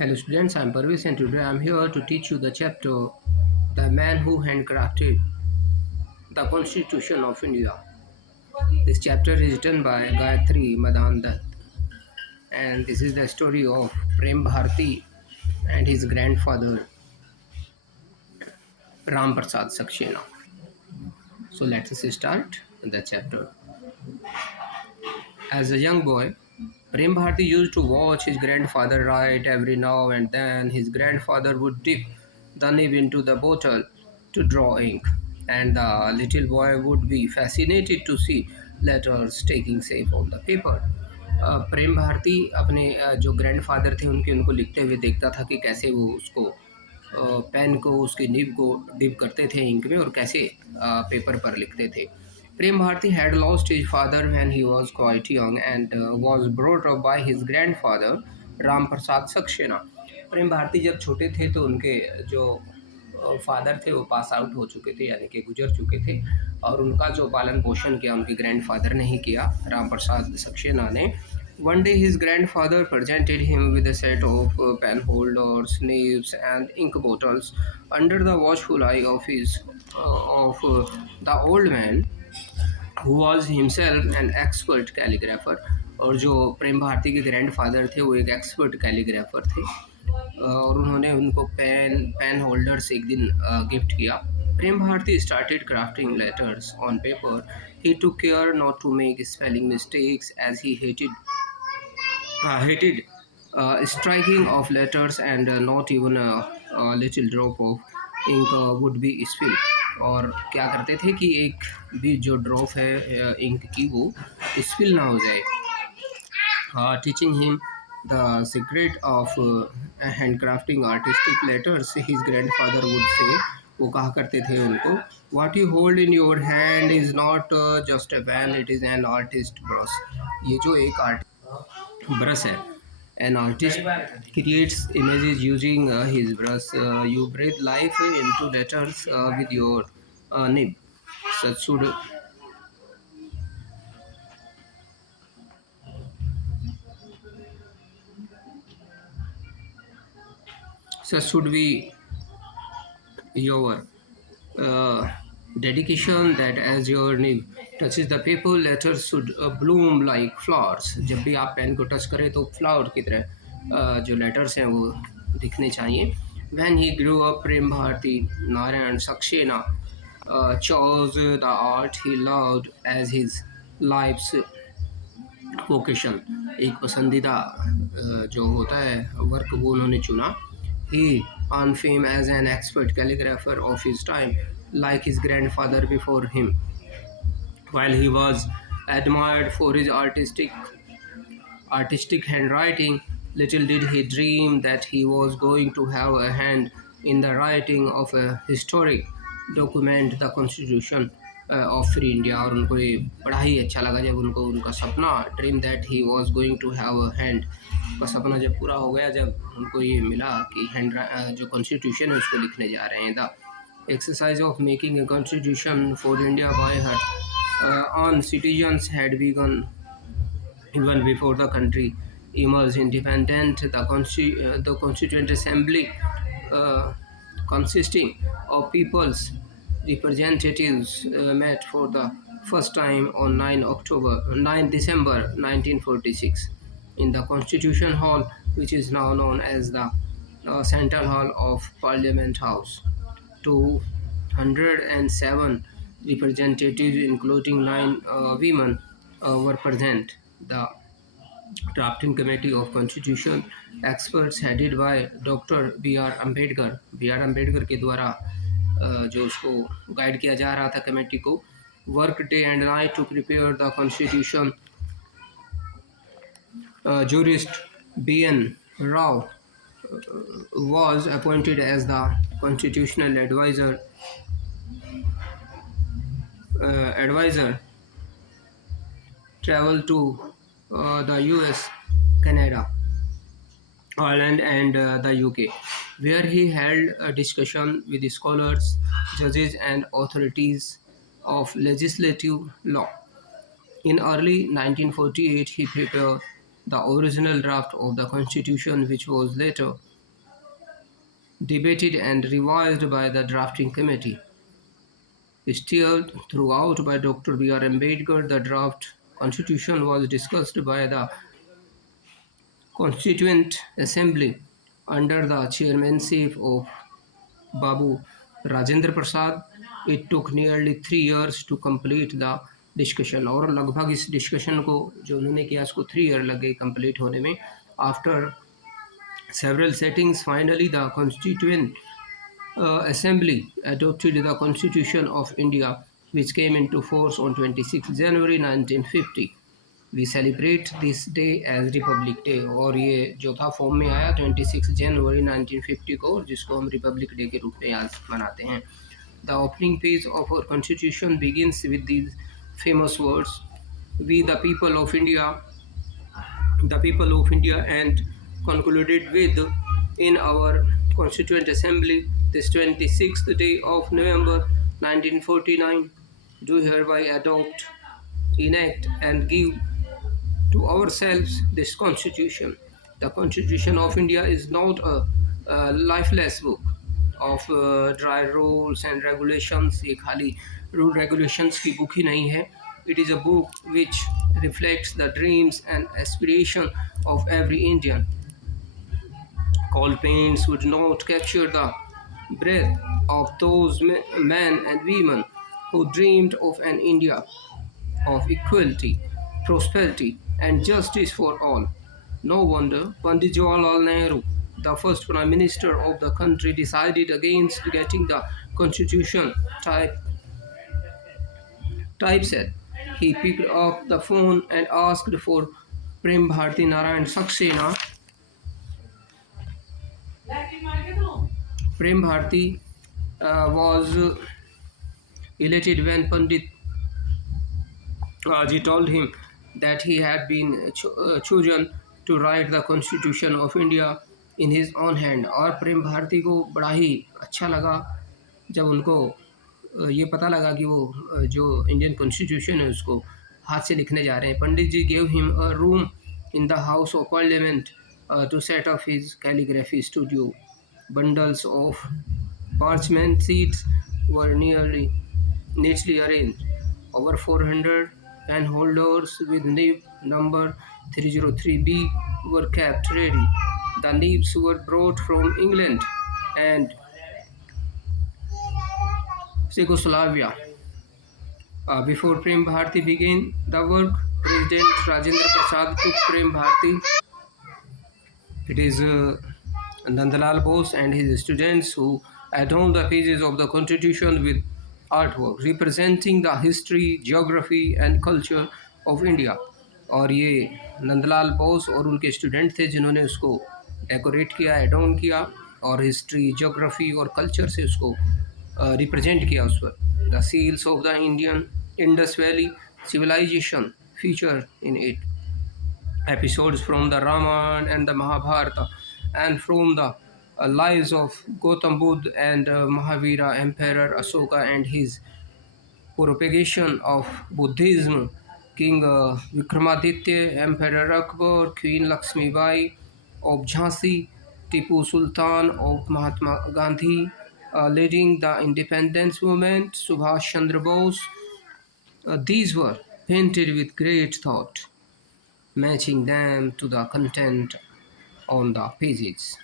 Hello students, I am Parvis and today I am here to teach you the chapter The Man Who Handcrafted the Constitution of India. This chapter is written by Gayatri Madan Dutt and this is the story of Prem Bharti and his grandfather Ram Prasad Saxena. So let us start the chapter. As a young boy, Prem Bharti used to watch his grandfather write every now and then. His grandfather would dip the nib into the bottle to draw ink, and the little boy would be fascinated to see letters taking shape on the paper. प्रेम भारती अपने जो grandfather थे उनके उनको लिखते हुए देखता था कि कैसे वो उसको पेन को उसके निब को डिप करते थे इंक में और कैसे पेपर पर लिखते थे Prem Bharti had lost his father when he was quite young and was brought up by his grandfather Ram Prasad Saxena. प्रेम भारती जब छोटे थे तो उनके जो फादर थे वो पास आउट हो चुके थे यानी कि गुजर चुके थे और उनका जो पालन पोषण किया उनके ग्रैंडफादर ने ही किया राम प्रसाद सक्सेना ने. One day his grandfather presented him with a set of pen holders, nibs and ink bottles under the watchful eye of the old man who was himself an expert calligrapher. और जो प्रेम भारती के grandfather थे वो एक expert calligrapher थे और उन्होंने उनको पेन होल्डर्स एक दिन गिफ्ट किया. Prem Bharati started crafting letters on paper. He took care not to make spelling mistakes as he hated striking of letters and not even a little drop of ink would be spill. और क्या करते थे कि एक भी जो drop है ink की वो स्पिल ना हो जाए. Teaching him the secret of handcrafting artistic letters, his grandfather would say, वो कहा करते थे उनको, what you hold in your hand is not just a pen, it is an artist brush. ये जो एक आर्ट ब्रश है, an artist creates images using his brush. You breathe life into letters with your nib. Such should be your uh, dedication that as your nib touches the paper, letters should bloom like flowers. जब भी आप pen को touch करें तो flower की तरह जो letters हैं वो दिखने चाहिए. When he grew up, Prem Bharati Narayan Saxena chose the art he loved as his life's vocation. एक पसंदीदा जो होता है वर्क वो उन्होंने चुना. ही earned fame as an expert calligrapher of his time, like his grandfather before him. While he was admired for his artistic handwriting, little did he dream that he was going to have a hand in the writing of a historic document, the Constitution of Free India. और उनको ये बड़ा ही अच्छा लगा जब उनको उनका सपना dream that he was going to have a hand का सपना जब पूरा हो गया, जब उनको ये मिला कि जो कॉन्स्टिट्यूशन है उसको लिखने जा रहे हैं. The exercise of making a constitution for India by her own citizens had begun even before the country emerged independent. The Constituent Assembly, uh, consisting of people's representatives, met for the first time on 9 December 1946 in the Constitution Hall, which is now known as the Central Hall of Parliament House. 207 representatives, including 9 women, were present. The drafting committee of constitution experts headed by Dr. B.R. Ambedkar. B.R. Ambedkar के द्वारा जो उसको guide किया जा रहा था committee को, worked day and night to prepare the constitution. Jurist B.N. Rao was appointed as the constitutional advisor, traveled to the US, Canada, Ireland, and the UK, where he held a discussion with the scholars, judges, and authorities of legislative law. In early 1948, he prepared the original draft of the constitution, which was later debated and revised by the drafting committee. Steered throughout by Dr. B.R. Ambedkar, the draft constitution was discussed by the Constituent Assembly under the chairmanship of Babu Rajendra Prasad. It took nearly 3 years to complete the discussion और लगभग इस discussion को जो उन्होंने किया उसको 3 year लग गए कंप्लीट होने में. After several settings, finally the Constituent Assembly adopted the Constitution of India, which came into force on 26 January 1950. We celebrate this day as Republic Day. और ये जो था फॉर्म में आया 26 जनवरी 1950 को, और जिसको हम रिपब्लिक डे के रूप में आज मनाते हैं. The opening page of our constitution begins with these famous words: "We the people of India," and concluded with, "In our Constituent Assembly, this 26th day of November 1949, do hereby adopt, enact, and give to ourselves this Constitution." The Constitution of India is not a lifeless book of dry rules and regulations. ये खाली rule regulations की book ही नहीं है. It is a book which reflects the dreams and aspiration of every Indian. Cold paints would not capture the breath of those men and women who dreamed of an India of equality, prosperity, and justice for all. No wonder Pandit Jawaharlal Nehru, the first Prime Minister of the country, decided against getting the constitution typeset. He picked up the phone and asked for Prem Bharati Narayan Saxena. Prem Bharati was elated when Pandit Ji told him that he had been chosen to write the Constitution of India in his own hand. और प्रेम भारती को बड़ा ही अच्छा लगा जब उनको ये पता लगा कि वो जो इंडियन कॉन्स्टिट्यूशन है उसको हाथ से लिखने जा रहे हैं. पंडित जी gave him a room in the House of Parliament to set up his calligraphy studio. Bundles of parchment sheets were neatly arranged. Over 400 pen holders with nib number 303B were kept ready. The nibs were brought from England and Czechoslovakia. Before Prem Bharati began the work, President Rajendra Prasad took Prem Bharati. It is Nandalal Bose and his students who adorned the pages of the Constitution with artwork representing the history, geography and culture of India. और ये नंदलाल बोस और उनके student थे जिन्होंने उसको decorate किया, एडॉर्न किया और हिस्ट्री, ज्योग्राफी और कल्चर से उसको रिप्रेजेंट किया उस पर. The seals of the Indian Indus valley civilization feature in it. Episodes from the Ramayana and the Mahabharata, and from the lives of Gautam Buddha and Mahavira, Emperor Asoka and his propagation of Buddhism, King Vikramaditya, Emperor Akbar, Queen Lakshmi Bai of Jhansi, Tipu Sultan of Mahatma Gandhi, leading the independence movement, Subhash Chandra Bose. These were painted with great thought, matching them to the content on the pages.